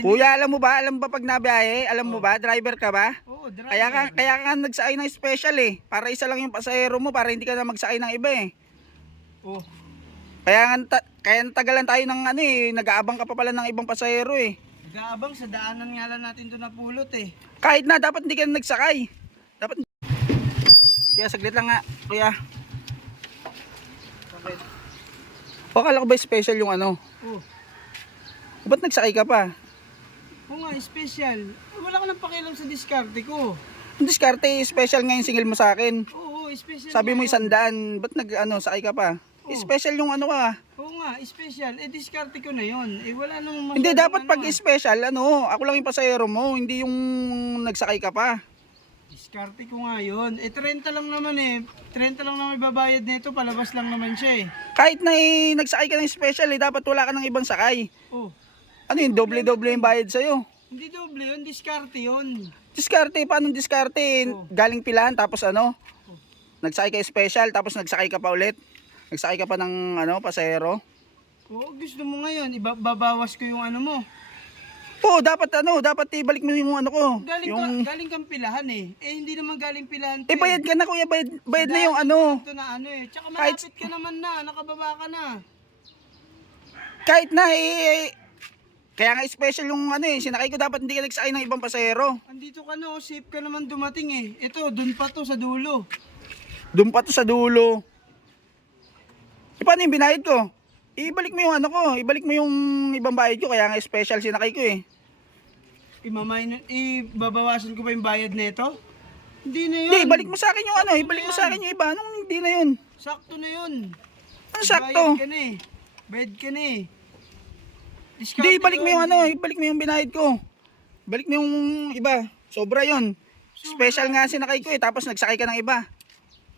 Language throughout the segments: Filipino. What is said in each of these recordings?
Kuya, alam mo ba pag nabiyahe, alam mo ba, driver ka ba? Oo, driver. Kaya ka nagsakay ng special eh, para isa lang yung pasahero mo, para hindi ka na magsakay ng iba eh. Oh, Kaya natagalan tayo ng ano eh, nag-aabang ka pa pala ng ibang pasahero eh. gaabang sa daanan nga lang natin to napulot eh. Kahit na, dapat hindi ka na nagsakay. Dapat. Kaya saglit lang nga, kuya. Bakit? O, akala ko ba special yung ano? Oh, Ba't nagsakay ka pa? oo nga, special. Wala ka nang pakialam sa diskarte ko. Ang diskarte, special nga yung singil mo sa akin. Oo, special. Sabi mo nga yun. 100, ba't sakay ka pa? Oh. Special yung ano ka. Oo nga, special. Eh, diskarte ko na yun. Eh, wala nang Hindi, masyadong dapat ano, pag special, ako lang yung pasahero mo, hindi yung nagsakay ka pa. diskarte ko nga yun. Eh, 30 lang naman eh. 30 lang naman ibabayad nito. Palabas lang naman siya eh. Kahit na nagsakay ka ng special, dapat wala ka ng ibang sakay. Oh, Ano yung doble-doble yung bayad sa'yo? hindi doble yun. Diskarte yun. Diskarte, paano diskarte? Oh. Galing pilahan, tapos nagsakay ka special, tapos nagsakay ka pa ulit. Nagsakay ka pa ng pasahero. Oo, gusto mo ngayon. Ibabawas ko yung ano mo. Oo, dapat ibalik mo yung ko. Galing kang pilahan eh. Eh, hindi naman galing pilahan to Bayad ka na kuya, bayad na yung Ito na ano eh. Tsaka Kahit- malapit ka naman na. Nakababa ka na. Kahit na kaya nga special yung sinakay ko, dapat hindi ka nagsakay ng ibang pasahero. Andito ka na, oh, safe ka naman dumating eh. Ito, dun pa to sa dulo. Doon pa to sa dulo. Paano yung binayad ko? Ibalik mo yung ibalik mo yung ibang bayad ko, kaya nga special sinakay ko eh. Ibabawasan ko pa yung bayad nito? Hindi na yun. Hindi, ibalik mo sa akin yung ibalik mo sa akin yung iba. Anong hindi na yun? Sakto na yun. Ano sakto? Bayad ka na eh. Bayad ka na eh. Hindi, ibalik mo yung ibalik mo yung binayad ko. Ibalik mo yung iba. Sobra yun. Special nga sinakay ko eh, tapos nagsakay ka ng iba.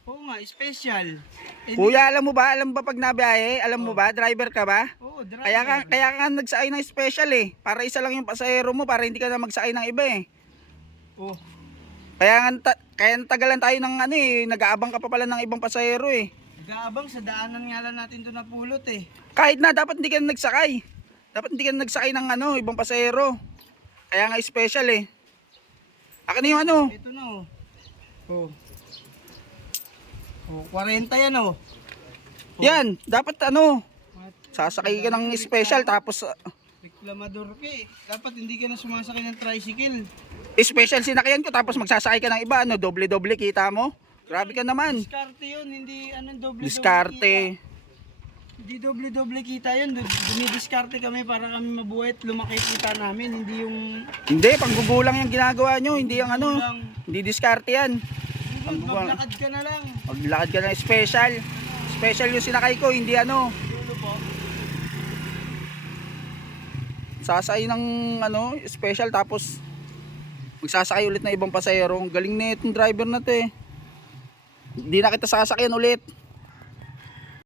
Oo nga, special. Eh, Kuya, alam mo ba pag nabiyahe, alam mo ba, driver ka ba? Oo, driver. Kaya ka nagsakay ng special eh, para isa lang yung pasahero mo, para hindi ka na magsakay ng iba eh. Oh, Kaya natagalan tayo ng nag-aabang ka pa pala ng ibang pasahero eh. gaabang sa daanan nga lang natin to napulot eh. Kahit na, dapat hindi ka na nagsakay. Dapat hindi ka na nagsakay ng ibang pasahero. Kaya nga special eh. Akin na yung Ito na oh. Oh. Oh, 40 yan oh. Yan, dapat sasakay ka ng special tapos Reklamador ka eh. Dapat hindi ka na sumasakay ng tricycle. special sinakyan ko tapos magsasakay ka ng iba, doble-doble kita mo. Grabe ka naman. Diskarte yun, hindi doble-doble Diskarte. kita. Hindi doble-doble kita yun. Dumidiskarte kami para kami mabuhay at lumaki kita namin. Hindi yung Hindi, panggugulang yung ginagawa nyo, hindi yung Panggugulang. hindi diskarte yan. maglakad ka na lang. Maglakad ka ng special. Special yung sinakay ko, hindi Dulo po. sasakay ng special tapos magsasakay ulit ng ibang pasahero. Ang galing na itong driver na to eh. Hindi na kita sasakyan ulit.